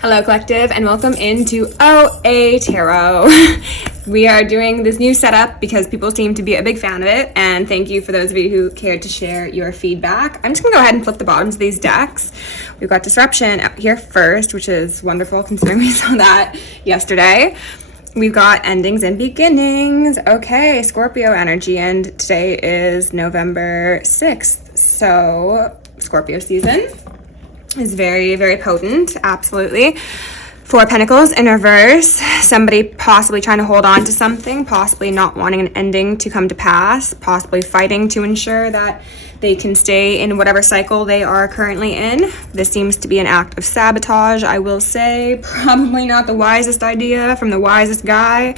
Hello collective, and welcome into OAtarot. We are doing this new setup because people seem to be a big fan of it, and thank you for those of you who cared to share your feedback. I'm just gonna go ahead and flip the bottoms of these decks. We've got Disruption out here first, which is wonderful considering we saw that yesterday. We've got Endings and Beginnings. Okay, Scorpio energy, and today is November 6th, so Scorpio season is very, very potent, absolutely. Four of Pentacles in reverse, somebody possibly trying to hold on to something, possibly not wanting an ending to come to pass, possibly fighting to ensure that they can stay in whatever cycle they are currently in. This seems to be an act of sabotage, I will say. Probably not the wisest idea from the wisest guy.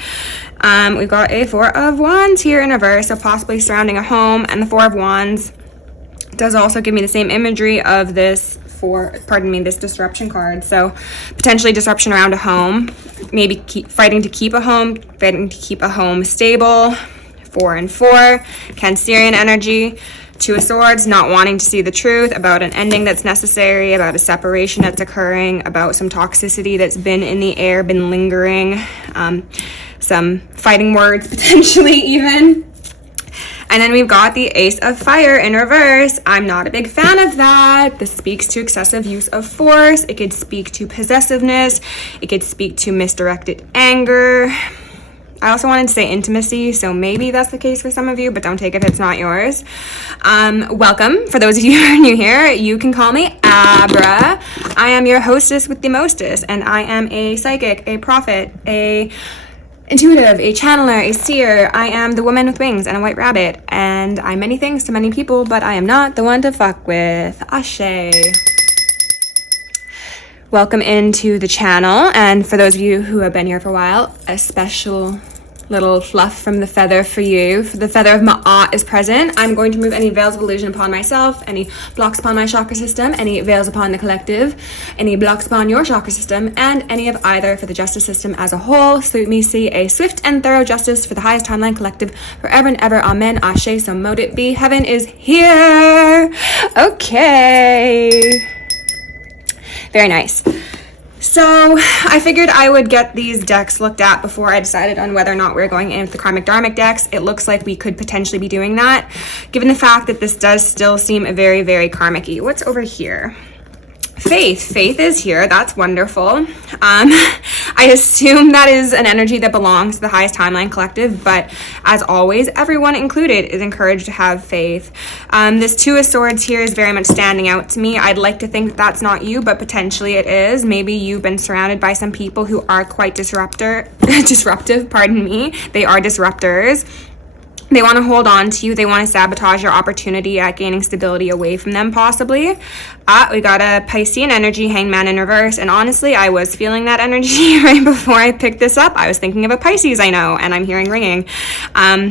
We've got a Four of Wands here in reverse, so possibly surrounding a home, and the Four of Wands does also give me the same imagery of this this disruption card. So potentially disruption around a home, maybe fighting to keep a home stable. 4 and 4, Cancerian energy. Two of Swords, not wanting to see the truth about an ending that's necessary, about a separation that's occurring, about some toxicity that's been in the air, been lingering, some fighting words potentially even. And then we've got the Ace of Fire in reverse. I'm not a big fan of that. This speaks to excessive use of force. It could speak to possessiveness. It could speak to misdirected anger. I also wanted to say intimacy, so maybe that's the case for some of you, but don't take it if it's not yours. Welcome. For those of you who are new here, you can call me Abra. I am your hostess with the mostest, and I am a psychic, a prophet, a intuitive, a channeler, a seer. I am the woman with wings and a white rabbit, and I'm many things to many people, but I am not the one to fuck with. Ashe. Welcome into the channel, and for those of you who have been here for a while, a special little fluff from the feather for you. The feather of Ma'at is present. I'm going to remove any veils of illusion upon myself, any blocks upon my chakra system, any veils upon the collective, any blocks upon your chakra system, and any of either for the justice system as a whole. So let me see a swift and thorough justice for the highest timeline collective forever and ever. Amen. Ashe. So mote it be. Heaven is here. Okay. Very nice. So I figured I would get these decks looked at before I decided on whether or not we're going in with the karmic dharmic decks. It looks like we could potentially be doing that, given the fact that this does still seem very, very karmic-y. What's over here? Faith is here. That's wonderful. I assume that is an energy that belongs to the highest timeline collective, but as always, everyone included is encouraged to have faith. This Two of Swords here is very much standing out to me. I'd like to think that that's not you, but potentially it is. Maybe you've been surrounded by some people who are quite disruptive, pardon me. They are disruptors. They want to hold on to you. They want to sabotage your opportunity at gaining stability away from them, possibly. We got a Piscean energy, Hangman in reverse. And honestly, I was feeling that energy right before I picked this up. I was thinking of a Pisces I know, and I'm hearing ringing,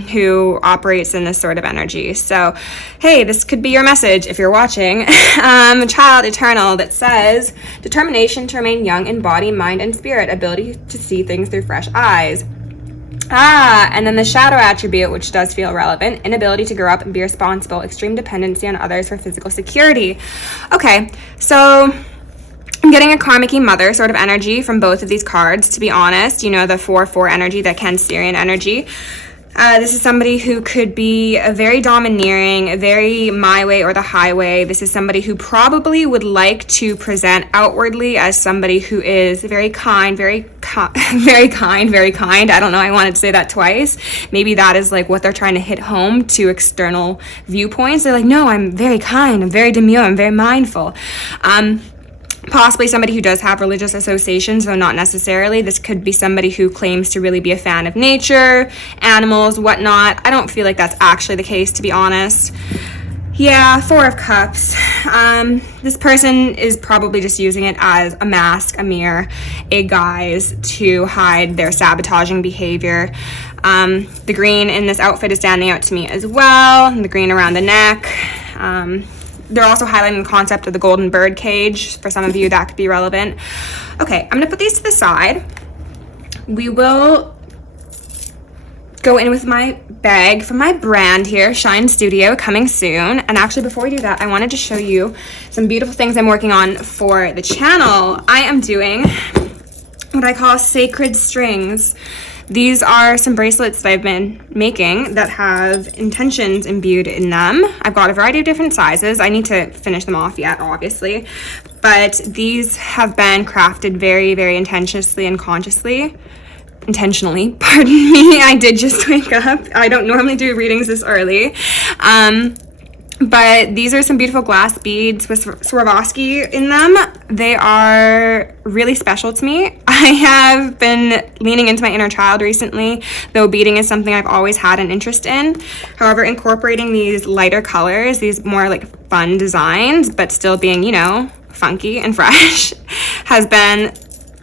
who operates in this sort of energy. So, hey, this could be your message if you're watching. Child Eternal that says, determination to remain young in body, mind, and spirit. Ability to see things through fresh eyes. And then the shadow attribute, which does feel relevant, inability to grow up and be responsible, extreme dependency on others for physical security. Okay, so I'm getting a karmic-y mother sort of energy from both of these cards, to be honest. You know, the 4-4 energy, that Cancerian energy. This is somebody who could be a very domineering, a very my way or the highway. This is somebody who probably would like to present outwardly as somebody who is very kind, very kind. I don't know, I wanted to say that twice. Maybe that is like what they're trying to hit home to external viewpoints. They're like, no, I'm very kind, I'm very demure, I'm very mindful. Possibly somebody who does have religious associations, though not necessarily. This could be somebody who claims to really be a fan of nature, animals, whatnot. I don't feel like that's actually the case, to be honest. Yeah, Four of Cups. This person is probably just using it as a mask, a mirror, a guise to hide their sabotaging behavior. The green in this outfit is standing out to me as well, and the green around the neck. They're also highlighting the concept of the golden bird cage. For some of you, that could be relevant. Okay, I'm gonna put these to the side. We will go in with my bag from my brand here, Shine Studio, coming soon. And actually, before we do that, I wanted to show you some beautiful things I'm working on for the channel. I am doing what I call sacred strings. These are some bracelets that I've been making that have intentions imbued in them. I've got a variety of different sizes. I need to finish them off yet, obviously. But these have been crafted very, very intentionally and consciously. Intentionally, pardon me. I did just wake up. I don't normally do readings this early. But these are some beautiful glass beads with Swarovski in them. They are really special to me. I have been leaning into my inner child recently, though beading is something I've always had an interest in. However, incorporating these lighter colors, these more like fun designs, but still being, you know, funky and fresh, has been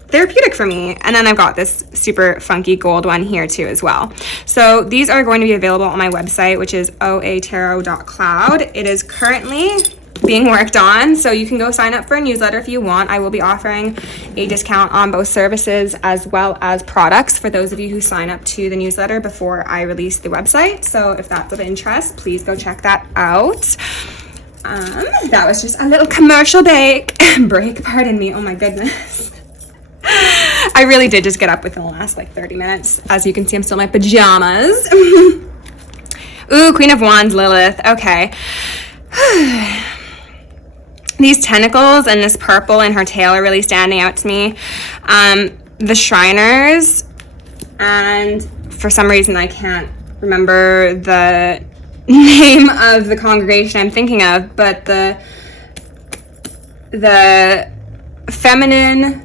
therapeutic for me. And then I've got this super funky gold one here too as well. So these are going to be available on my website, which is OAtarot.cloud. It is currently being worked on, so you can go sign up for a newsletter if you want. I will be offering a discount on both services as well as products for those of you who sign up to the newsletter before I release the website. So if that's of interest, please go check that out. That was just a little commercial break, pardon me. Oh my goodness. I really did just get up within the last like 30 minutes. As you can see, I'm still in my pajamas. Ooh, Queen of Wands, Lilith. Okay. These tentacles and this purple in her tail are really standing out to me. The Shriners, and for some reason I can't remember the name of the congregation I'm thinking of, but the feminine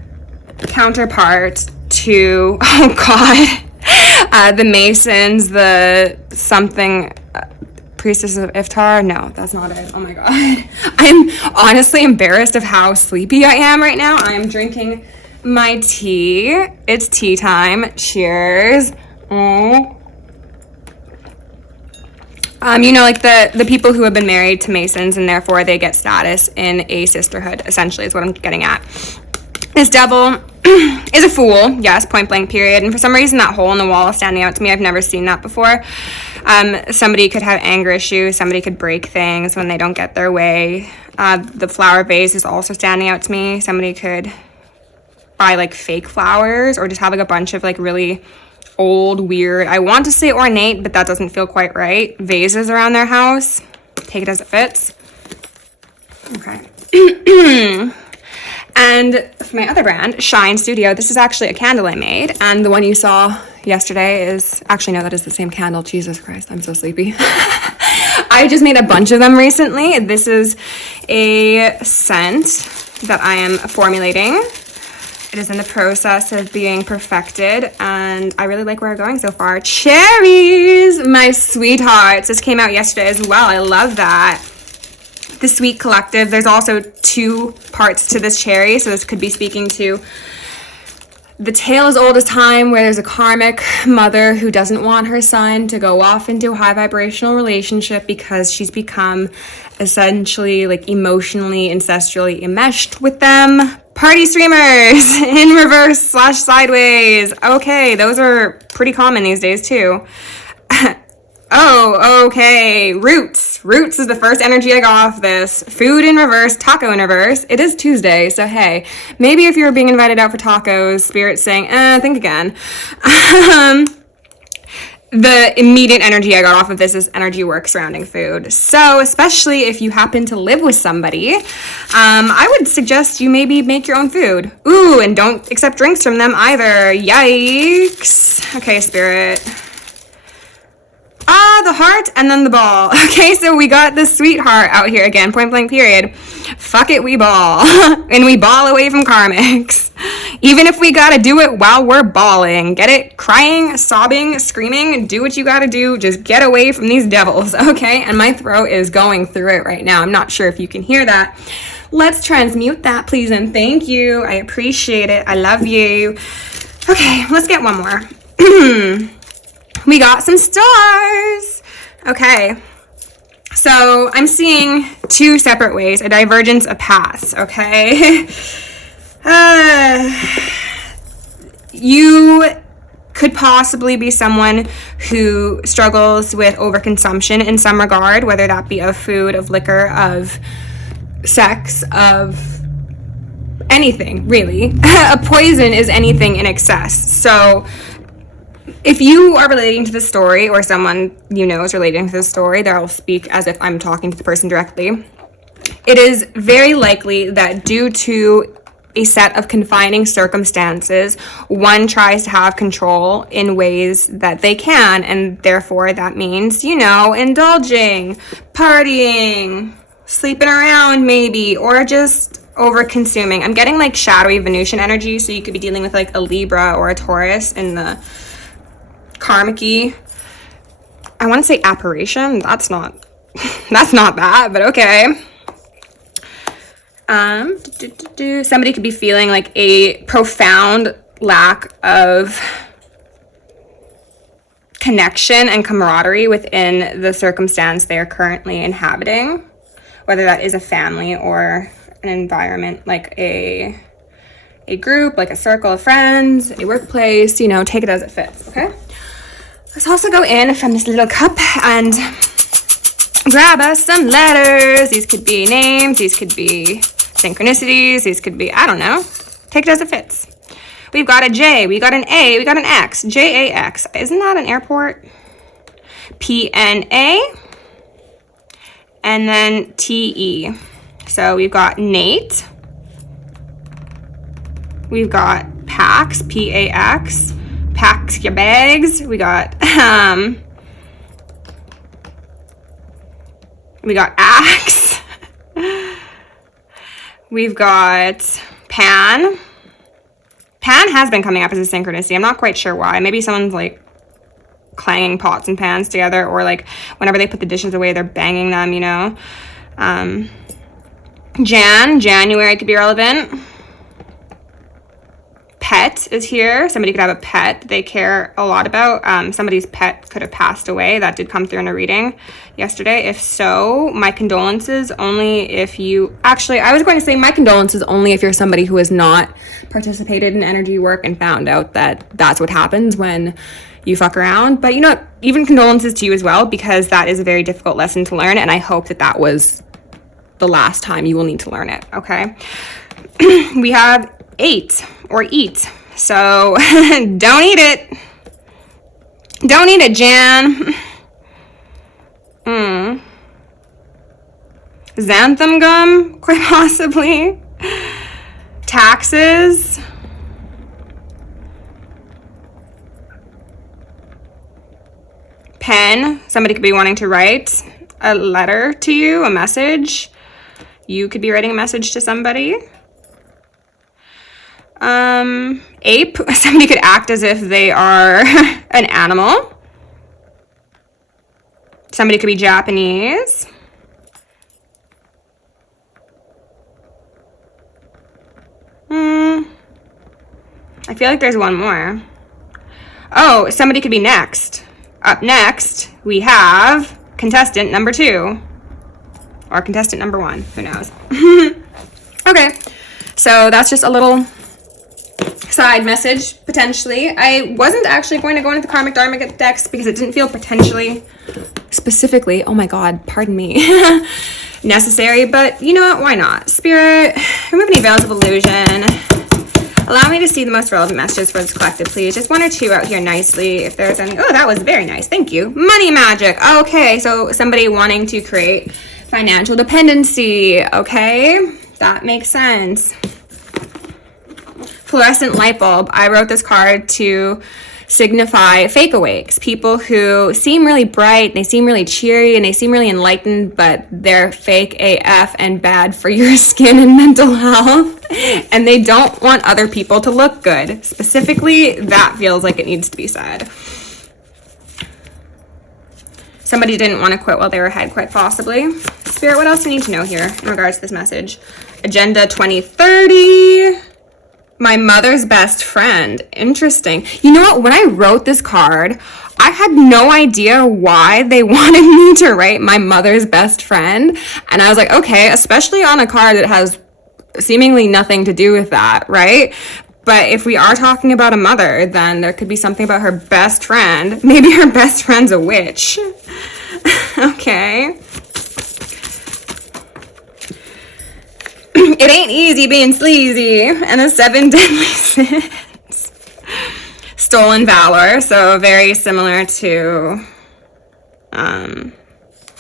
counterpart to, oh god, the Masons, the something, priestess of Iftar. No, that's not it. Oh my god. I'm honestly embarrassed of how sleepy I am right now. I'm drinking my tea. It's tea time. Cheers. You know, like the people who have been married to Masons and therefore they get status in a sisterhood, essentially, is what I'm getting at. This devil is a fool, yes, point blank period. And for some reason that hole in the wall is standing out to me. I've never seen that before. Somebody could have anger issues. Somebody could break things when they don't get their way. The flower vase is also standing out to me. Somebody could buy like fake flowers or just have like a bunch of like really old, weird, I want to say ornate, but that doesn't feel quite right, vases around their house. Take it as it fits. Okay. And for my other brand, Shine Studio, this is actually a candle I made, and the one you saw yesterday is, actually no, that is the same candle. Jesus Christ, I'm so sleepy. I just made a bunch of them recently. This is a scent that I am formulating. It is in the process of being perfected, and I really like where we're going so far. Cherries, my sweethearts. This came out yesterday as well. I love that. The Sweet Collective. There's also 2 parts to this cherry, so this could be speaking to the tale as old as time, where there's a karmic mother who doesn't want her son to go off into a high vibrational relationship because she's become essentially like emotionally, ancestrally enmeshed with them. Party streamers in reverse / sideways. Okay, those are pretty common these days too. Oh, okay. Roots. Roots is the first energy I got off this. Food in reverse, taco in reverse. It is Tuesday, so hey, maybe if you're being invited out for tacos, Spirit's saying, think again. The immediate energy I got off of this is energy work surrounding food. So especially if you happen to live with somebody, I would suggest you maybe make your own food. Ooh, and don't accept drinks from them either. Yikes. Okay, Spirit. The heart and then the ball. Okay, so we got the sweetheart out here again, point blank period. Fuck it, we ball. And we ball away from karmics. Even if we gotta do it while we're bawling. Get it? Crying, sobbing, screaming, do what you gotta do. Just get away from these devils, okay? And my throat is going through it right now. I'm not sure if you can hear that. Let's transmute that, please, and thank you. I appreciate it. I love you. Okay, let's get one more. We got some stars. Okay. So I'm seeing 2 separate ways, a divergence of paths, okay? You could possibly be someone who struggles with overconsumption in some regard, whether that be of food, of liquor, of sex, of anything, really. A poison is anything in excess. So if you are relating to the story, or someone you know is relating to the story, that I'll speak as if I'm talking to the person directly, it is very likely that due to a set of confining circumstances, one tries to have control in ways that they can, and therefore that means, you know, indulging, partying, sleeping around maybe, or just over consuming. I'm getting like shadowy Venusian energy, so you could be dealing with like a Libra or a Taurus in the karmic-y. I want to say apparition. That's not that, but okay. Somebody could be feeling like a profound lack of connection and camaraderie within the circumstance they are currently inhabiting, whether that is a family or an environment, like a group, like a circle of friends, a workplace, you know, take it as it fits, okay? Let's also go in from this little cup and grab us some letters. These could be names, these could be synchronicities, these could be, I don't know. Take it as it fits. We've got a J, we got an A, we got an X. J-A-X. Isn't that an airport? P-N-A. And then T-E. So we've got Nate. We've got Pax, P-A-X. Pack your bags. We got Axe. We've got Pan. Pan has been coming up as a synchronicity. I'm not quite sure why. Maybe someone's like clanging pots and pans together, or like whenever they put the dishes away, they're banging them, you know. January could be relevant. Pet is here. Somebody could have a pet they care a lot about. Somebody's pet could have passed away. That did come through in a reading yesterday. If so, my condolences. Only if you... Actually, I was going to say my condolences only if you're somebody who has not participated in energy work and found out that that's what happens when you fuck around. But you know what? Even condolences to you as well, because that is a very difficult lesson to learn, and I hope that that was the last time you will need to learn it, okay? We have 8 or eat. So don't eat it. Don't eat it, Jan. Xanthan gum, quite possibly. Taxes. Pen. Somebody could be wanting to write a letter to you, a message. You could be writing a message to somebody. Ape. Somebody could act as if they are an animal. Somebody could be Japanese. I feel like there's one more. Oh, somebody could be next. Up next, we have contestant number 2. Or contestant number 1. Who knows? Okay. So that's just a little side message, potentially. I wasn't actually going to go into the karmic dharmic decks because it didn't feel potentially, specifically, oh my god, pardon me, necessary, but you know what, why not? Spirit, remove any veils of illusion. Allow me to see the most relevant messages for this collective, please. Just 1 or 2 out here nicely, if there's any. Oh, that was very nice, thank you. Money magic, okay, so somebody wanting to create financial dependency, okay, that makes sense. Fluorescent light bulb. I wrote this card to signify fake awakes, people who seem really bright, they seem really cheery, and they seem really enlightened, but they're fake AF and bad for your skin and mental health, and they don't want other people to look good. Specifically, that feels like it needs to be said. Somebody didn't want to quit while they were ahead, quite possibly. Spirit, what else do you need to know here in regards to this message? Agenda 2030. My mother's best friend. Interesting. You know what? When I wrote this card, I had no idea why they wanted me to write my mother's best friend. And I was like, okay, especially on a card that has seemingly nothing to do with that, right? But if we are talking about a mother, then there could be something about her best friend. Maybe her best friend's a witch. Okay. It ain't easy being sleazy. And the 7 deadly sins. Stolen valor. So very similar to,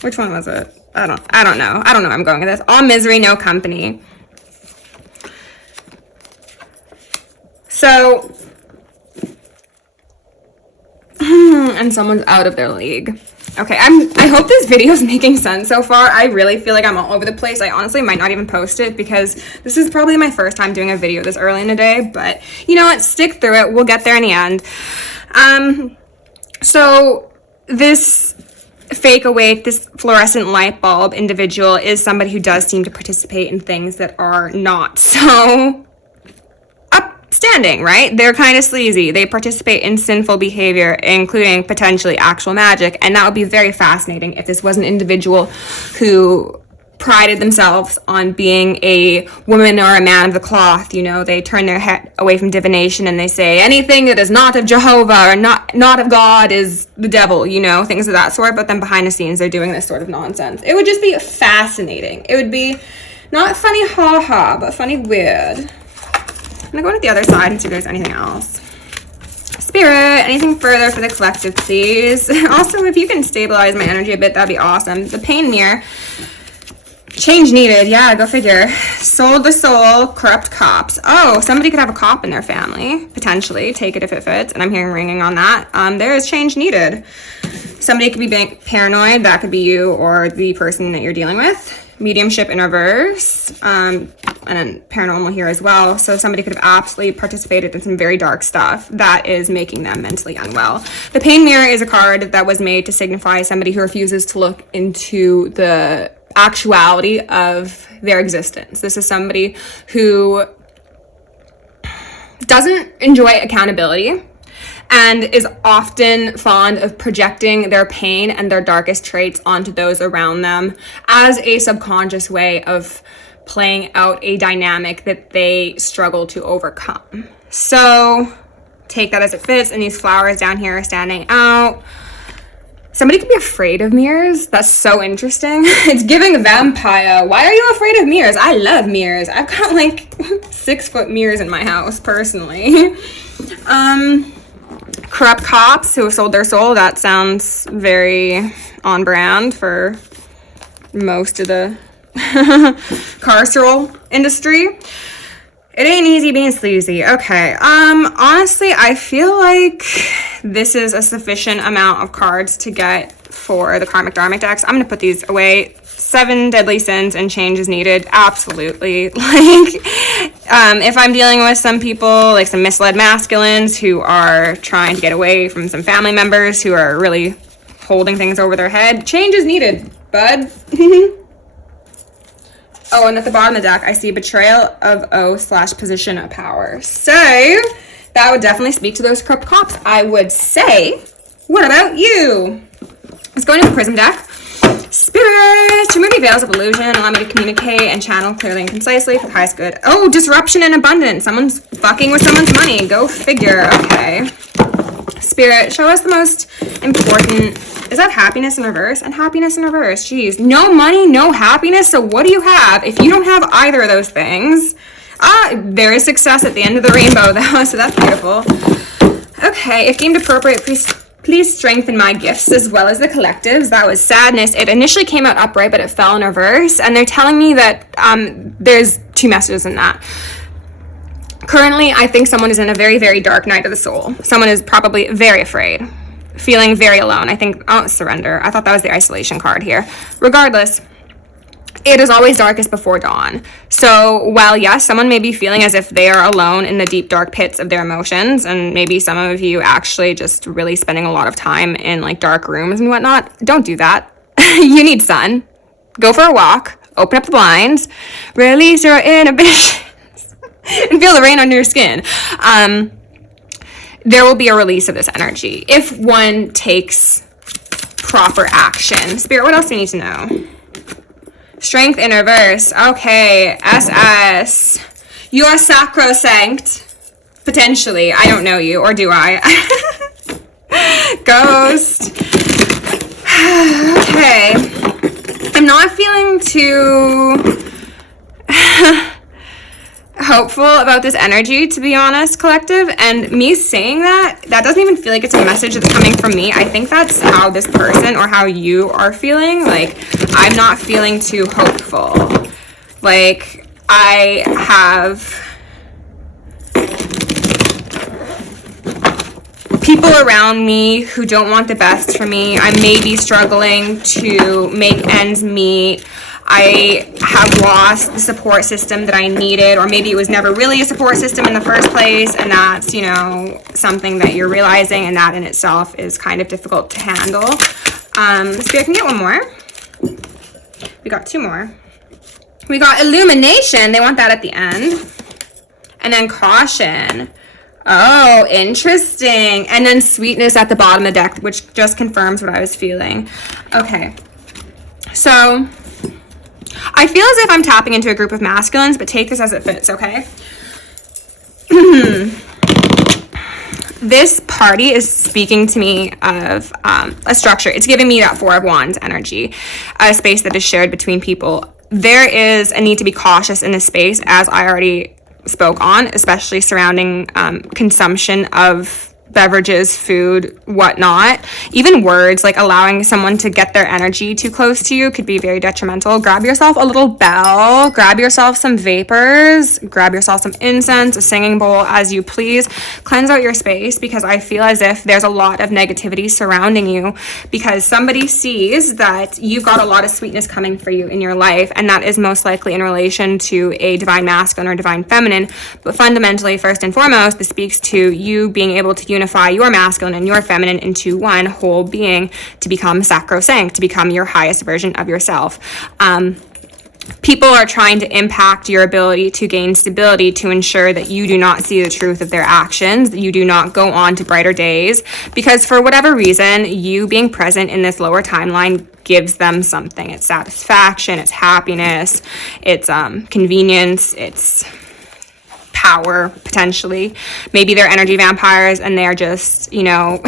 which one was it? I don't know. I don't know where I'm going with this. All misery, no company. So, and someone's out of their league. Okay, I hope this video is making sense so far. I really feel like I'm all over the place. I honestly might not even post it because this is probably my first time doing a video this early in the day, but you know what? Stick through it. We'll get there in the end. So this fake awake, this fluorescent light bulb individual is somebody who does seem to participate in things that are not so upstanding, right? They're kind of sleazy. They participate in sinful behavior, including potentially actual magic, and that would be very fascinating if this was an individual who prided themselves on being a woman or a man of the cloth. You know, they turn their head away from divination and they say anything that is not of Jehovah or not of God is the devil, you know, things of that sort. But then behind the scenes, they're doing this sort of nonsense. It would just be fascinating. It would be not funny ha-ha, but funny weird. I'm gonna go to the other side and see if there's anything else. Spirit, anything further for the collective, please? Also, if you can stabilize my energy a bit, that'd be awesome. The pain mirror. Change needed. Yeah, go figure. Sold the soul, corrupt cops. Oh, somebody could have a cop in their family, potentially. Take it if it fits. And I'm hearing ringing on that. There is change needed. Somebody could be paranoid. That could be you or the person that you're dealing with. Mediumship in reverse. And then paranormal here as well. So somebody could have absolutely participated in some very dark stuff that is making them mentally unwell. The pain mirror is a card that was made to signify somebody who refuses to look into the actuality of their existence. This is somebody who doesn't enjoy accountability and is often fond of projecting their pain and their darkest traits onto those around them as a subconscious way of playing out a dynamic that they struggle to overcome. So take that as it fits, and these flowers down here are standing out. Somebody could be afraid of mirrors. That's so interesting. It's giving vampire. Why are you afraid of mirrors? I love mirrors. I've got like 6-foot mirrors in my house, personally. Corrupt cops who have sold their soul. That sounds very on brand for most of the carceral industry. It ain't easy being sleazy. Okay. Honestly, I feel like this is a sufficient amount of cards to get for the karmic dharmic decks. I'm going to put these away. 7 deadly sins and change is needed. Absolutely. Like, if I'm dealing with some people, like some misled masculines who are trying to get away from some family members who are really holding things over their head, change is needed, bud. Oh, and at the bottom of the deck, I see betrayal of O/position of power. So that would definitely speak to those corrupt cops, I would say. What about you? Let's go into the prism deck. Spirit, remove the veils of illusion, allow me to communicate and channel clearly and concisely for the highest good. Oh, disruption and abundance. Someone's fucking with someone's money. Go figure. Okay. Spirit, show us the most important. Is that happiness in reverse? And happiness in reverse. Jeez. No money, no happiness. So what do you have? If you don't have either of those things, there is success at the end of the rainbow, though. So that's beautiful. Okay. If deemed appropriate, please strengthen my gifts as well as the collectives. That was sadness. It initially came out upright, but it fell in reverse. And they're telling me that there's 2 messages in that. Currently, I think someone is in a very, very dark night of the soul. Someone is probably very afraid, feeling very alone. I think, surrender. I thought that was the isolation card here. Regardless, it is always darkest before dawn. So while, yes, someone may be feeling as if they are alone in the deep, dark pits of their emotions, and maybe some of you actually just really spending a lot of time in like dark rooms and whatnot, don't do that. You need sun. Go for a walk. Open up the blinds. Release your inhibitions. And feel the rain under your skin. There will be a release of this energy if one takes proper action. Spirit, what else do you need to know? Strength in reverse. Okay, SS. You are sacrosanct. Potentially. I don't know you, or do I? Ghost. Okay. I'm not feeling too hopeful about this energy, to be honest, collective. And me saying that doesn't even feel like it's a message that's coming from me. I think that's how this person or how you are feeling. Like, I'm not feeling too hopeful. Like, I have people around me who don't want the best for me. I may be struggling to make ends meet. I have lost the support system that I needed, or maybe it was never really a support system in the first place, and that's, you know, something that you're realizing, and that in itself is kind of difficult to handle. So I can get one more. We got two more. We got illumination. They want that at the end. And then caution. Oh, interesting. And then sweetness at the bottom of the deck, which just confirms what I was feeling. Okay. So I feel as if I'm tapping into a group of masculines, but take this as it fits, okay? This party is speaking to me of a structure. It's giving me that Four of Wands energy, a space that is shared between people. There is a need to be cautious in this space, as I already spoke on, especially surrounding consumption of beverages, food, whatnot. Even words, like allowing someone to get their energy too close to you, could be very detrimental. Grab yourself a little bell, grab yourself some vapors, grab yourself some incense, a singing bowl, as you please. Cleanse out your space, because I feel as if there's a lot of negativity surrounding you, because somebody sees that you've got a lot of sweetness coming for you in your life, and that is most likely in relation to a divine masculine or divine feminine. But fundamentally, first and foremost, this speaks to you being able to unify your masculine and your feminine into one whole being, to become sacrosanct, to become your highest version of yourself. People are trying to impact your ability to gain stability, to ensure that you do not see the truth of their actions, that you do not go on to brighter days, because for whatever reason, you being present in this lower timeline gives them something. It's satisfaction, it's happiness, it's convenience, it's power, potentially. Maybe they're energy vampires and they're just, you know,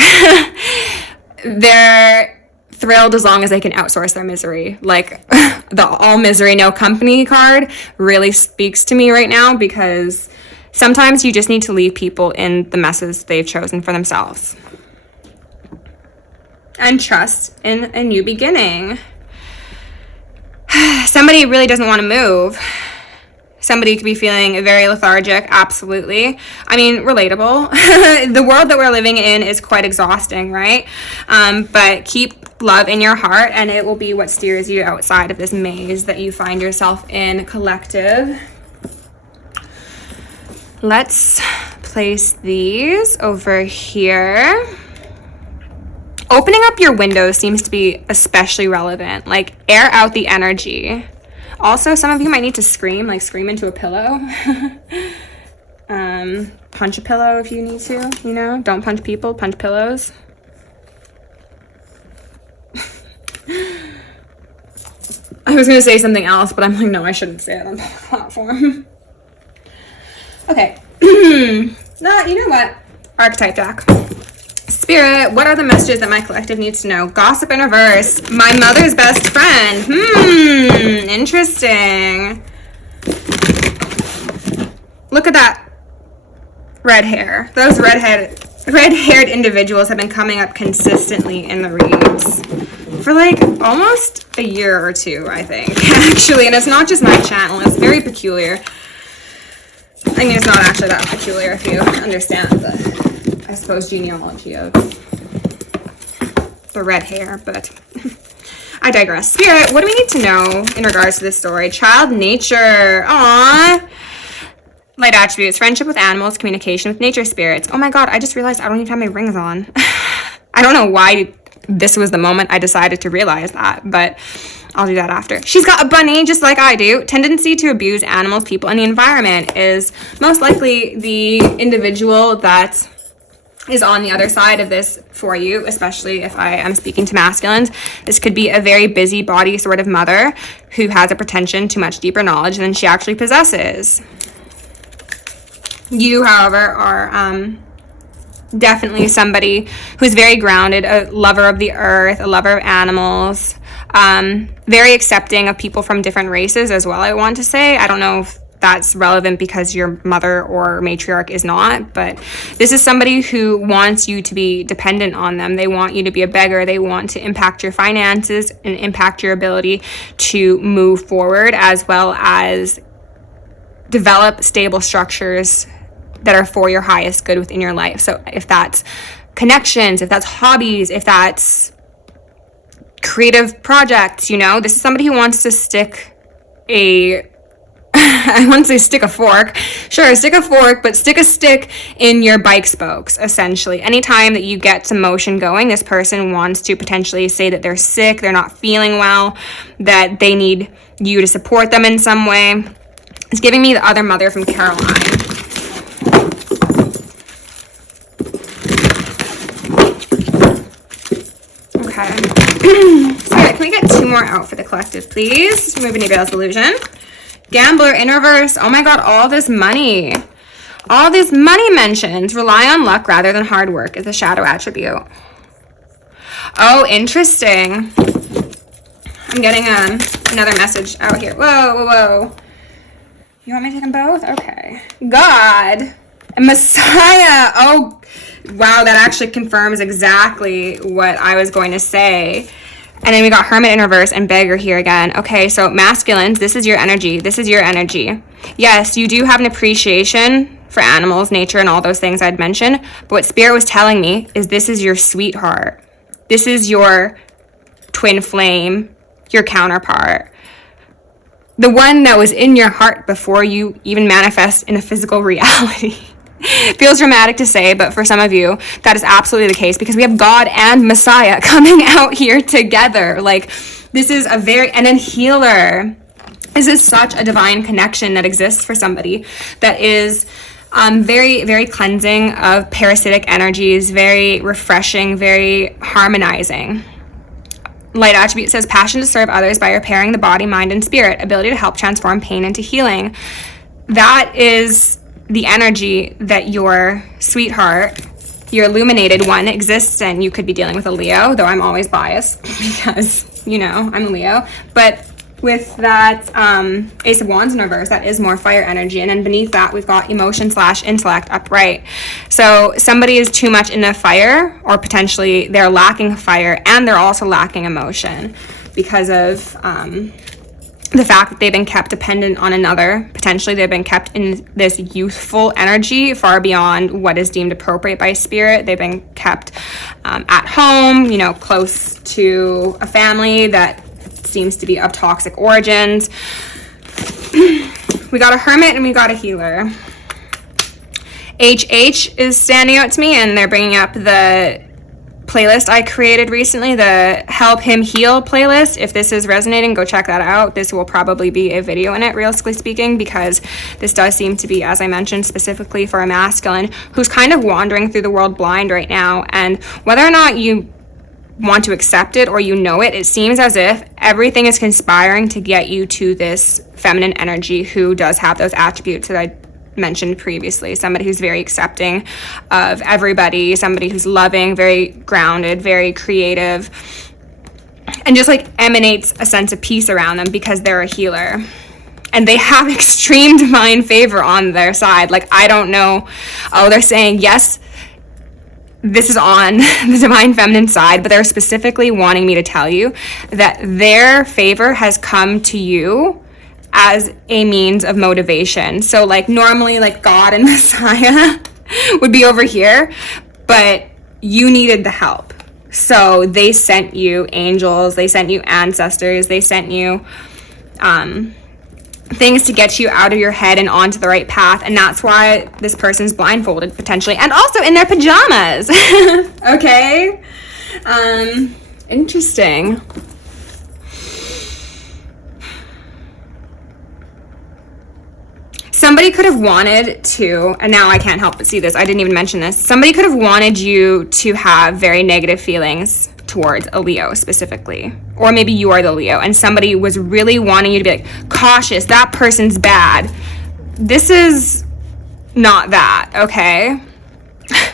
they're thrilled as long as they can outsource their misery. Like, the all misery, no company card really speaks to me right now, because sometimes you just need to leave people in the messes they've chosen for themselves. And trust in a new beginning. Somebody really doesn't want to move. Somebody could be feeling very lethargic, absolutely. I mean, relatable. The world that we're living in is quite exhausting, right? But keep love in your heart, and it will be what steers you outside of this maze that you find yourself in, collective. Let's place these over here. Opening up your windows seems to be especially relevant. Like, air out the energy. Also, some of you might need to scream, like scream into a pillow. Punch a pillow if you need to, you know? Don't punch people, punch pillows. I was going to say something else, but I'm like, no, I shouldn't say it on the platform. Okay. No, you know what? Archetype deck. Spirit, what are the messages that my collective needs to know? Gossip in reverse. My mother's best friend. Interesting. Look at that red hair. Those red-haired individuals have been coming up consistently in the reads for like almost a year or two, I think, actually. And it's not just my channel. It's very peculiar. I mean, it's not actually that peculiar if you understand the, I suppose, genealogy of the red hair, but I digress. Spirit, what do we need to know in regards to this story? Child nature. Aww. Light attributes, friendship with animals, communication with nature spirits. Oh my god, I just realized I don't even have my rings on. I don't know why this was the moment I decided to realize that, but I'll do that after. She's got a bunny, just like I do. Tendency to abuse animals, people, and the environment is most likely the individual that is on the other side of this for you, especially if I am speaking to masculines. This could be a very busybody sort of mother who has a pretension to much deeper knowledge than she actually possesses. You, however, are definitely somebody who's very grounded, a lover of the earth, a lover of animals, very accepting of people from different races as well, I want to say. I don't know if that's relevant because your mother or matriarch is not, but this is somebody who wants you to be dependent on them. They want you to be a beggar. They want to impact your finances and impact your ability to move forward, as well as develop stable structures that are for your highest good within your life. So if that's connections, if that's hobbies, if that's creative projects, you know, this is somebody who wants to stick a I want to say stick a fork. Sure, stick a fork, but stick a stick in your bike spokes, essentially. Anytime that you get some motion going, this person wants to potentially say that they're sick, they're not feeling well, that they need you to support them in some way. It's giving me the other mother from Caroline. Okay. Spirit, can we get 2 more out for the collective, please? Remove any Bale's illusion. Gambler in reverse. Oh my god, all this money. All this money mentions. Rely on luck rather than hard work is a shadow attribute. Oh, interesting. I'm getting another message out here. Whoa, whoa, whoa. You want me to take them both? Okay. God and Messiah. Oh, wow, that actually confirms exactly what I was going to say. And then we got Hermit in reverse and Beggar here again. Okay, so masculines, this is your energy. This is your energy. Yes, you do have an appreciation for animals, nature, and all those things I'd mentioned. But what Spirit was telling me is this is your sweetheart. This is your twin flame, your counterpart. The one that was in your heart before you even manifest in a physical reality. Feels dramatic to say, but for some of you, that is absolutely the case because we have God and Messiah coming out here together. Like, this is a very, and then healer. This is such a divine connection that exists for somebody that is very, very cleansing of parasitic energies, very refreshing, very harmonizing. Light attribute says passion to serve others by repairing the body, mind, and spirit, ability to help transform pain into healing. That is the energy that your sweetheart, your illuminated one, exists in. You could be dealing with a Leo, though I'm always biased because, you know, I'm a Leo. But with that Ace of Wands in reverse, that is more fire energy. And then beneath that, we've got emotion/intellect upright. So somebody is too much in the fire, or potentially they're lacking fire and they're also lacking emotion because of the fact that they've been kept dependent on another. Potentially they've been kept in this youthful energy far beyond what is deemed appropriate by Spirit. They've been kept at home, you know, close to a family that seems to be of toxic origins. We got a Hermit and we got a Healer. HH is standing out to me, and they're bringing up the playlist I created recently, the Help Him Heal playlist. If this is resonating, go check that out. This will probably be a video in it, realistically speaking, because this does seem to be, as I mentioned, specifically for a masculine who's kind of wandering through the world blind right now. And whether or not you want to accept it or you know it, it seems as if everything is conspiring to get you to this feminine energy who does have those attributes that I mentioned previously. Somebody who's very accepting of everybody, somebody who's loving, very grounded, very creative, and just like emanates a sense of peace around them because they're a healer. And they have extreme divine favor on their side. Like, I don't know. Oh, they're saying, yes, this is on the divine feminine side, but they're specifically wanting me to tell you that their favor has come to you as a means of motivation. So like normally like God and Messiah would be over here, but you needed the help. So they sent you angels, they sent you ancestors, they sent you things to get you out of your head and onto the right path. And that's why this person's blindfolded potentially, and also in their pajamas. Okay. Interesting. Somebody could have wanted to, and now I can't help but see this, I didn't even mention this. Somebody could have wanted you to have very negative feelings towards a Leo specifically. Or maybe you are the Leo and somebody was really wanting you to be like, cautious, that person's bad. This is not that, okay?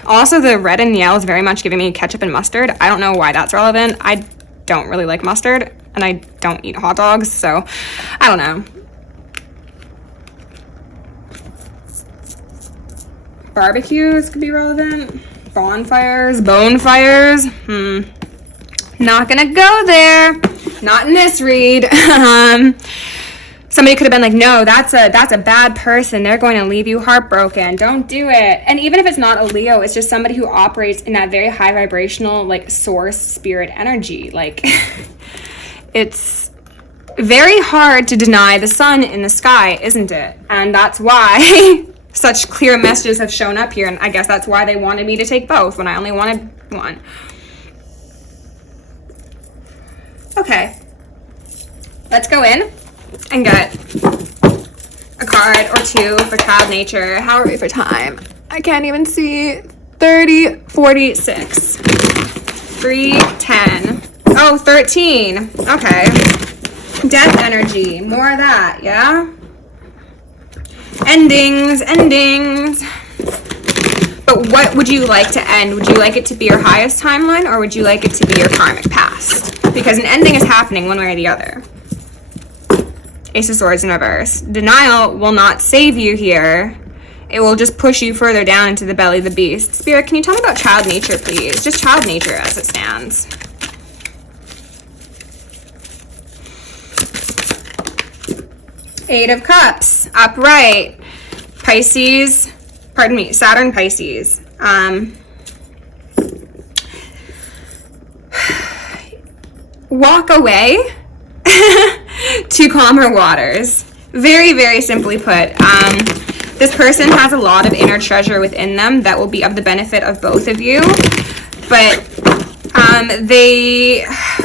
Also, the red and yellow is very much giving me ketchup and mustard. I don't know why that's relevant. I don't really like mustard, and I don't eat hot dogs, so I don't know. Barbecues could be relevant. Bonfires, bonefires. Not gonna go there. Not in this read. Somebody could have been like, no, that's a bad person. They're going to leave you heartbroken. Don't do it. And even if it's not a Leo, it's just somebody who operates in that very high vibrational, like, source spirit energy. Like, it's very hard to deny the sun in the sky, isn't it? And that's why such clear messages have shown up here. And I guess that's why they wanted me to take both when I only wanted one. Okay. Let's go in and get a card or two for child nature. How are we for time? I can't even see. 30, 46. 3, 10. Oh, 13. Okay. Death energy. More of that, yeah? Endings. But what would you like to end? Would you like it to be your highest timeline, or would you like it to be your karmic past? Because an ending is happening one way or the other. Ace of Swords in reverse. Denial will not save you here. It will just push you further down into the belly of the beast. Spirit, can you tell me about child nature, please? Just child nature as it stands. Eight of Cups, upright. Pisces, pardon me, Saturn Pisces. Walk away to calmer waters. Very, very simply put. This person has a lot of inner treasure within them that will be of the benefit of both of you. But they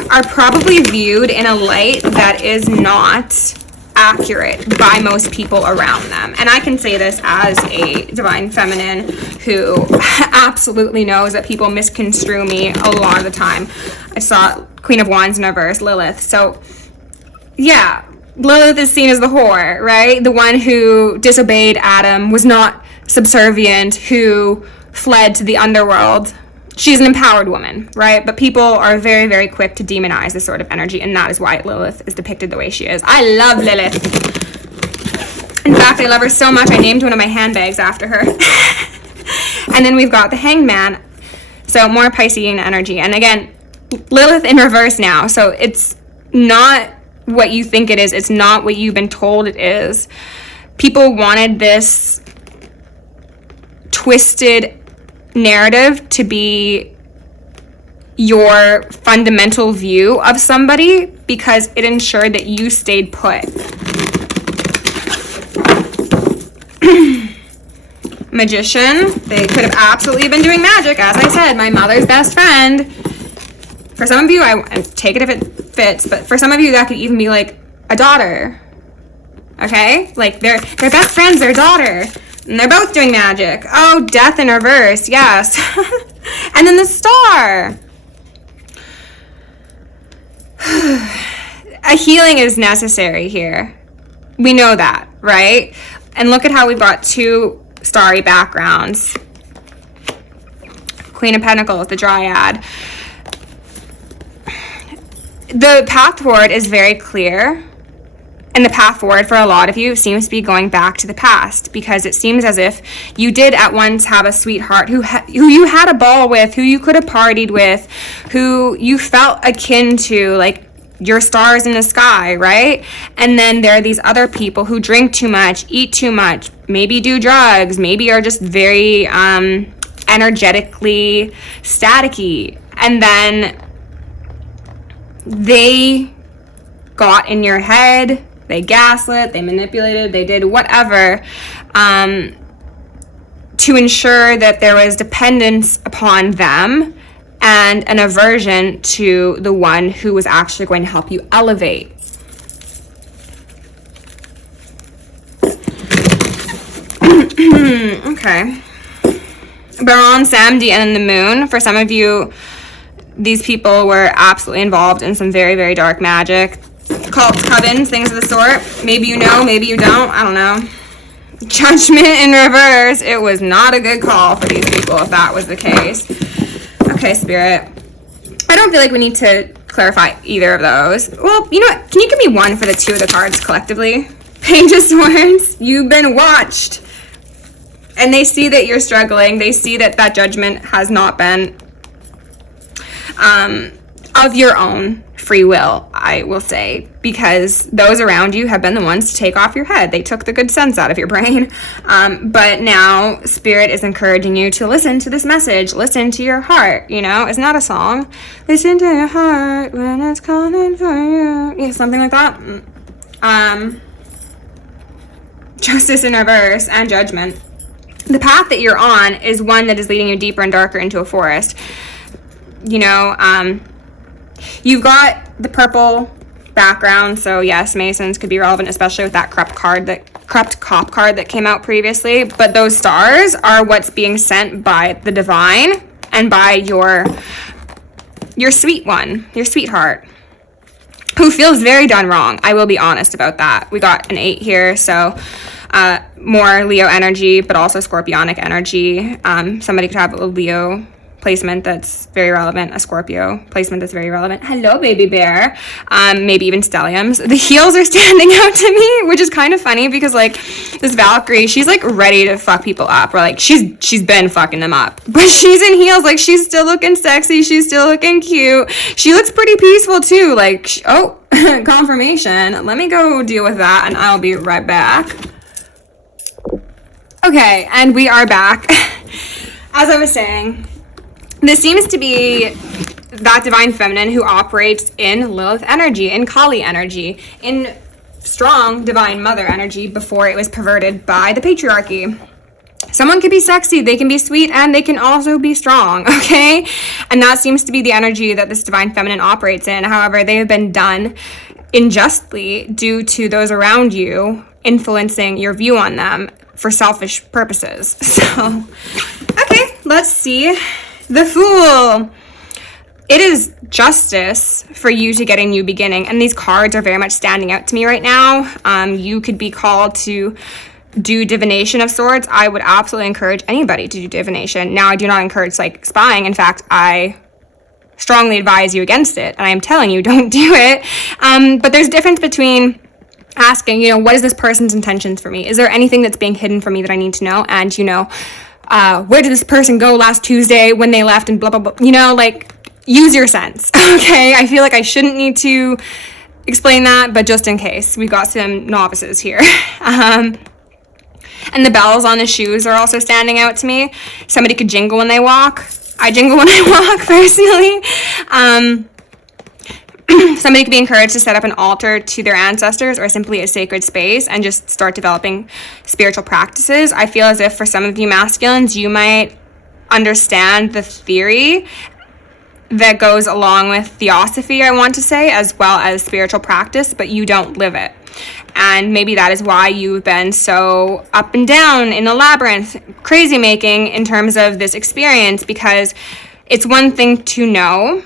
are probably viewed in a light that is not accurate by most people around them. And I can say this as a divine feminine who absolutely knows that people misconstrue me a lot of the time. I saw Queen of Wands in reverse, Lilith. So yeah, Lilith is seen as the whore, right? The one who disobeyed Adam, was not subservient, who fled to the underworld. She's an empowered woman, right? But people are very, very quick to demonize this sort of energy, and that is why Lilith is depicted the way she is. I love Lilith. In fact, I love her so much, I named one of my handbags after her. And then we've got the Hanged Man. So more Piscean energy. And again, Lilith in reverse now. So it's not what you think it is. It's not what you've been told it is. People wanted this twisted narrative to be your fundamental view of somebody because it ensured that you stayed put. Magician, they could have absolutely been doing magic. As I said, my mother's best friend. For some of you, I take it if it fits, but for some of you, that could even be like a daughter. Okay? Like they're best friends, their daughter. And they're both doing magic. Oh, death in reverse, yes. And then the star. A healing is necessary here. We know that, right? And look at how we've got two starry backgrounds. Queen of Pentacles, the Dryad. The path forward is very clear. And the path forward for a lot of you seems to be going back to the past, because it seems as if you did at once have a sweetheart who you had a ball with, who you could have partied with, who you felt akin to, like your stars in the sky, right? And then there are these other people who drink too much, eat too much, maybe do drugs, maybe are just very energetically staticky. And then they got in your head. They gaslit, they manipulated, they did whatever to ensure that there was dependence upon them and an aversion to the one who was actually going to help you elevate. Okay. Baron, Samedi, and the Moon. For some of you, these people were absolutely involved in some very, very dark magic. Cults, covens, things of the sort. Maybe you know, maybe you don't. I don't know. Judgment in reverse. It was not a good call for these people if that was the case. Okay, Spirit. I don't feel like we need to clarify either of those. Well, you know what? Can you give me one for the two of the cards collectively? Page of Swords. You've been watched. And they see that you're struggling. They see that that judgment has not been of your own free will, I will say, because those around you have been the ones to take off your head. They took the good sense out of your brain. But now Spirit is encouraging you to listen to this message. Listen to your heart. You know, it's not a song. Listen to your heart when it's calling for you. Yeah, something like that. Justice in reverse and Judgment. The path that you're on is one that is leading you deeper and darker into a forest. You know, you've got the purple background, so yes, Masons could be relevant, especially with that corrupt cop card that came out previously. But those stars are what's being sent by the divine and by your sweet one, your sweetheart, who feels very done wrong. I will be honest about that. We got an 8 here, so more Leo energy, but also Scorpionic energy. Somebody could have a Leo placement that's very relevant, a Scorpio placement that's very relevant. Hello, baby bear. Maybe even stelliums. The heels are standing out to me, which is kind of funny because like this Valkyrie, she's like ready to fuck people up, or like she's been fucking them up, but she's in heels. Like she's still looking sexy, she's still looking cute, she looks pretty peaceful too. Like oh, confirmation. Let me go deal with that and I'll be right back. Okay, and we are back. As I was saying, this seems to be that divine feminine who operates in Lilith energy, in Kali energy, in strong divine mother energy before it was perverted by the patriarchy. Someone can be sexy, they can be sweet, and they can also be strong, okay? And that seems to be the energy that this divine feminine operates in. However, they have been done unjustly due to those around you influencing your view on them for selfish purposes. So, okay, let's see. The Fool. It is justice for you to get a new beginning, and these cards are very much standing out to me right now. You could be called to do divination of sorts. I would absolutely encourage anybody to do divination. Now, I do not encourage like spying. In fact, I strongly advise you against it, and I am telling you, don't do it. But there's a difference between asking, you know, what is this person's intentions for me? Is there anything that's being hidden from me that I need to know? And, you know, where did this person go last Tuesday when they left and blah, blah, blah, you know, like, use your sense, okay? I feel like I shouldn't need to explain that, but just in case, we got some novices here. And the bells on the shoes are also standing out to me. Somebody could jingle when they walk. I jingle when I walk, personally. Somebody could be encouraged to set up an altar to their ancestors or simply a sacred space and just start developing spiritual practices. I feel as if for some of you masculines, you might understand the theory that goes along with theosophy, I want to say, as well as spiritual practice, but you don't live it. And maybe that is why you've been so up and down in the labyrinth, crazy making in terms of this experience, because it's one thing to know.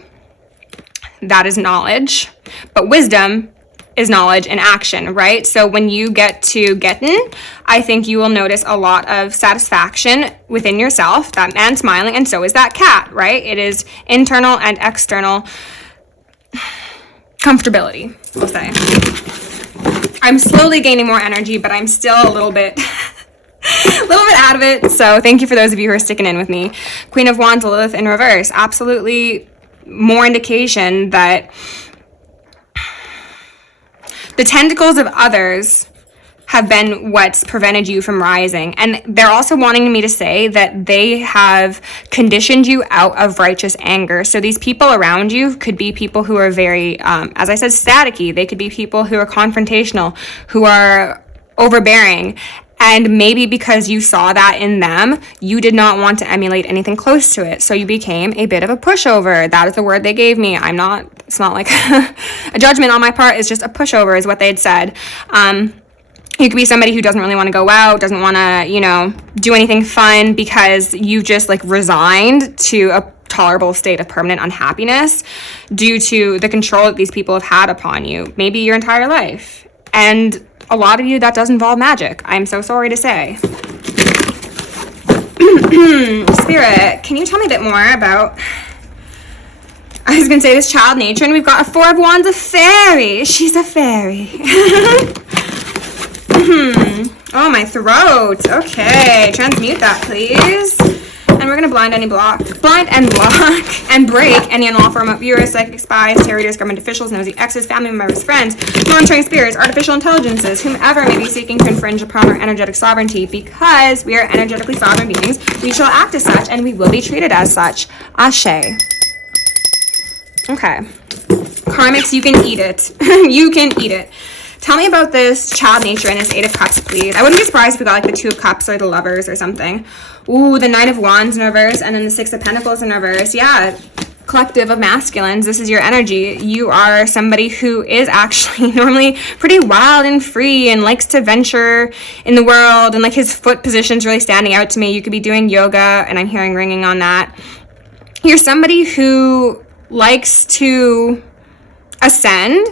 That is knowledge, but wisdom is knowledge in action, right? So when you get to getting, I think you will notice a lot of satisfaction within yourself. That man smiling, and so is that cat, right? It is internal and external comfortability, we'll say. I'm slowly gaining more energy, but I'm still a little bit out of it. So thank you for those of you who are sticking in with me. Queen of Wands, Lilith in reverse. Absolutely more indication that the tentacles of others have been what's prevented you from rising. And they're also wanting me to say that they have conditioned you out of righteous anger. So these people around you could be people who are very, as I said, staticky. They could be people who are confrontational, who are overbearing. And maybe because you saw that in them, you did not want to emulate anything close to it. So you became a bit of a pushover. That is the word they gave me. It's not like a judgment on my part. It's just a pushover is what they had said. You could be somebody who doesn't really want to go out, doesn't want to, you know, do anything fun because you just like resigned to a tolerable state of permanent unhappiness due to the control that these people have had upon you, maybe your entire life. And a lot of you, that does involve magic. I'm so sorry to say. Spirit, can you tell me a bit more about, I was going to say, this child nature, and we've got a 4 of Wands, a fairy. She's a fairy. Oh, my throat. Okay, transmute that, please. And we're going to blind and block, and break any unlawful remote viewers, psychic spies, tarot readers, government officials, nosy exes, family members, friends, monitoring spirits, artificial intelligences, whomever may be seeking to infringe upon our energetic sovereignty. Because we are energetically sovereign beings, we shall act as such, and we will be treated as such. Ashe. Okay. Karmics, you can eat it. You can eat it. Tell me about this child nature and this 8 of Cups, please. I wouldn't be surprised if we got like the 2 of Cups or the Lovers or something. Ooh, the 9 of Wands in reverse, and then the 6 of Pentacles in reverse. Yeah, collective of masculines. This is your energy. You are somebody who is actually normally pretty wild and free and likes to venture in the world. And like his foot position's really standing out to me. You could be doing yoga, and I'm hearing ringing on that. You're somebody who likes to ascend,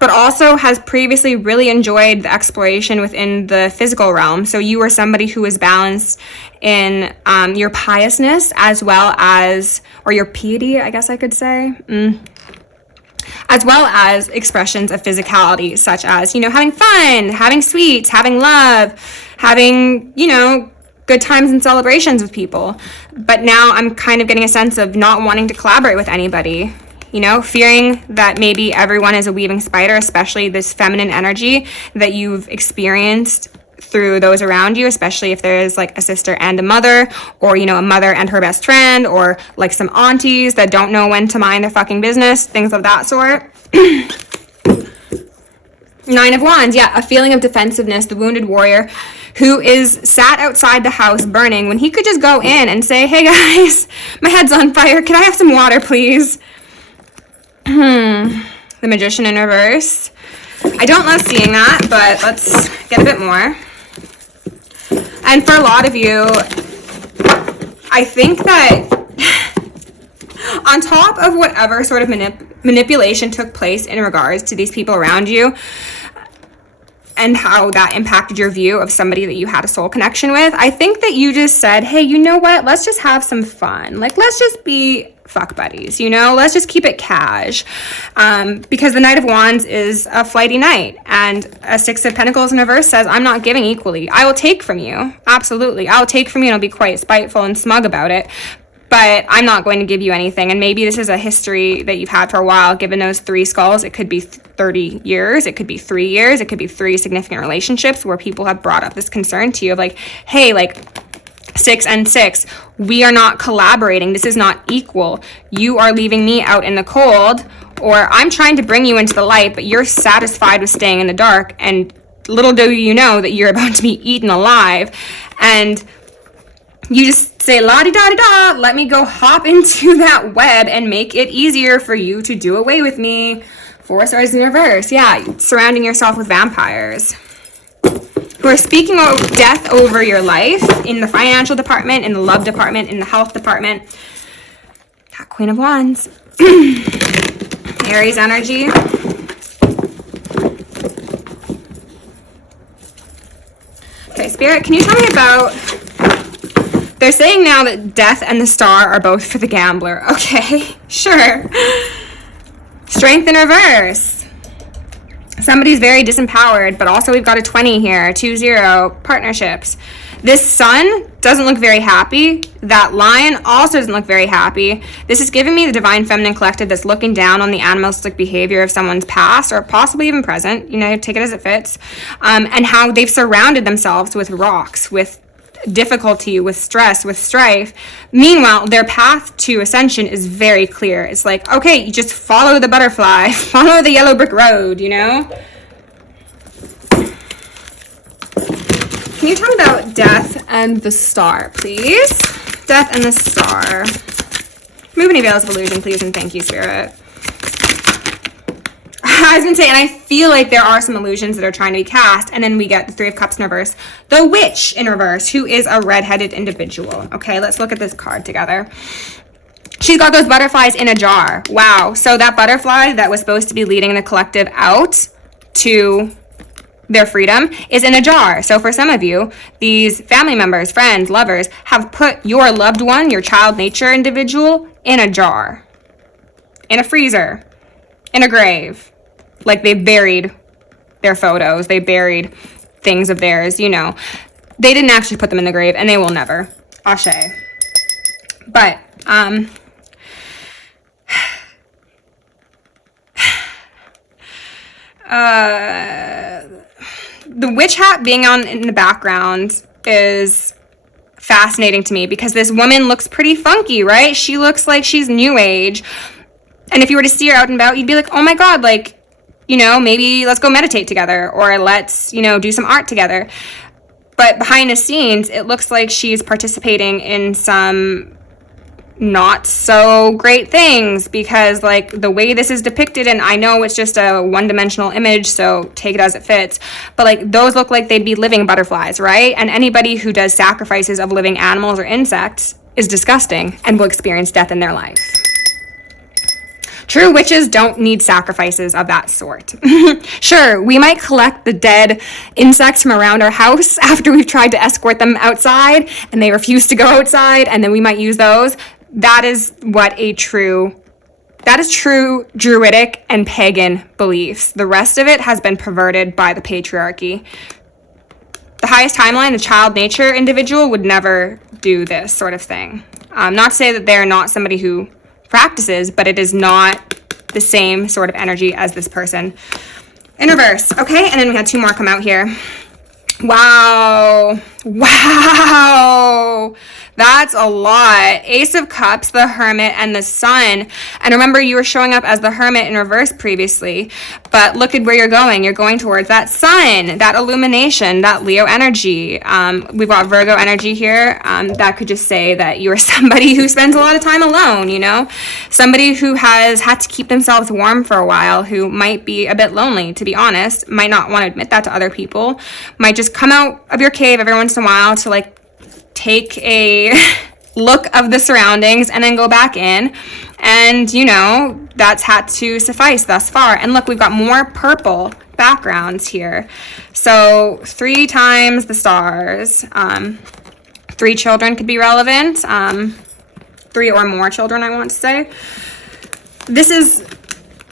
but also has previously really enjoyed the exploration within the physical realm. So you are somebody who is balanced in your piousness as well as, or your piety, I guess I could say, as well as expressions of physicality, such as, you know, having fun, having sweets, having love, having, you know, good times and celebrations with people. But now I'm kind of getting a sense of not wanting to collaborate with anybody. You know, fearing that maybe everyone is a weaving spider, especially this feminine energy that you've experienced through those around you, especially if there is like a sister and a mother, or, you know, a mother and her best friend, or like some aunties that don't know when to mind their fucking business, things of that sort. 9 of Wands, yeah, a feeling of defensiveness, the wounded warrior who is sat outside the house burning when he could just go in and say, hey guys, my head's on fire, can I have some water, please? The Magician in reverse. I don't love seeing that, but let's get a bit more. And for a lot of you, I think that on top of whatever sort of manipulation took place in regards to these people around you and how that impacted your view of somebody that you had a soul connection with, I think that you just said, hey, you know what? Let's just have some fun. Like, let's just be fuck buddies, you know? Let's just keep it cash. Because the Knight of Wands is a flighty knight, and a 6 of Pentacles in reverse says, I'm not giving equally. I will take from you. Absolutely. I'll take from you, and I'll be quite spiteful and smug about it. But I'm not going to give you anything. And maybe this is a history that you've had for a while, given those 3 skulls. It could be 30 years. It could be 3 years. It could be 3 significant relationships where people have brought up this concern to you of like, hey, like 6 and 6, we are not collaborating. This is not equal. You are leaving me out in the cold, or I'm trying to bring you into the light, but you're satisfied with staying in the dark. And little do you know that you're about to be eaten alive. And you just say, la-di-da-di-da, let me go hop into that web and make it easier for you to do away with me. 4 Swords in reverse. Yeah, surrounding yourself with vampires who are speaking of death over your life in the financial department, in the love department, in the health department. That Queen of Wands. Aries energy. Okay, Spirit, can you tell me about... They're saying now that death and the star are both for the gambler. Okay, sure. Strength in reverse. Somebody's very disempowered, but also we've got a 20 here. 2-0, partnerships. This sun doesn't look very happy. That lion also doesn't look very happy. This is giving me the divine feminine collective that's looking down on the animalistic behavior of someone's past or possibly even present. You know, take it as it fits. And how they've surrounded themselves with rocks, with difficulty, with stress, with strife. Meanwhile, their path to ascension is very clear. It's like, okay, you just follow the butterfly, follow the yellow brick road, you know? Can you tell me about death and the star, please? Death and the star. Remove any veils of illusion, please, and thank you, Spirit. I was going to say, and I feel like there are some illusions that are trying to be cast, and then we get the 3 of Cups in reverse, the Witch in reverse, who is a red-headed individual. Okay, let's look at this card together. She's got those butterflies in a jar. Wow. So that butterfly that was supposed to be leading the collective out to their freedom is in a jar. So for some of you, these family members, friends, lovers have put your loved one, your child nature individual, in a jar, in a freezer, in a grave. Like they buried their photos, they buried things of theirs, you know. They didn't actually put them in the grave, and they will never. Ashe. But, the witch hat being on in the background is fascinating to me because this woman looks pretty funky, right? She looks like she's new age. And if you were to see her out and about, you'd be like, oh my God, like, you know, maybe let's go meditate together, or let's, you know, do some art together. But behind the scenes, it looks like she's participating in some not so great things, because like the way this is depicted, and I know it's just a one-dimensional image, so take it as it fits, but like those look like they'd be living butterflies, right? And anybody who does sacrifices of living animals or insects is disgusting and will experience death in their life. True witches don't need sacrifices of that sort. Sure, we might collect the dead insects from around our house after we've tried to escort them outside and they refuse to go outside, and then we might use those. That is true druidic and pagan beliefs. The rest of it has been perverted by the patriarchy. The highest timeline, the child nature individual, would never do this sort of thing. Not to say that they're not somebody who practices, but it is not the same sort of energy as this person. In reverse, okay? And then we had two more come out here. Wow. That's a lot. Ace of Cups, the Hermit, and the Sun. And remember, you were showing up as the Hermit in reverse previously, but look at where you're going. You're going towards that Sun, that illumination, that Leo energy. We've got Virgo energy here. That could just say that you're somebody who spends a lot of time alone, you know? Somebody who has had to keep themselves warm for a while, who might be a bit lonely, to be honest, might not want to admit that to other people, might just come out of your cave every once in a while to like take a look of the surroundings and then go back in, and you know, that's had to suffice thus far. And look, we've got more purple backgrounds here, so 3 times the stars. 3 children could be relevant, 3 or more children, I want to say. This is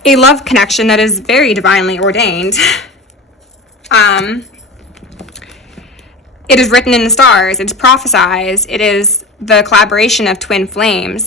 a love connection that is very divinely ordained. It is written in the stars, it's prophesized, it is the collaboration of twin flames.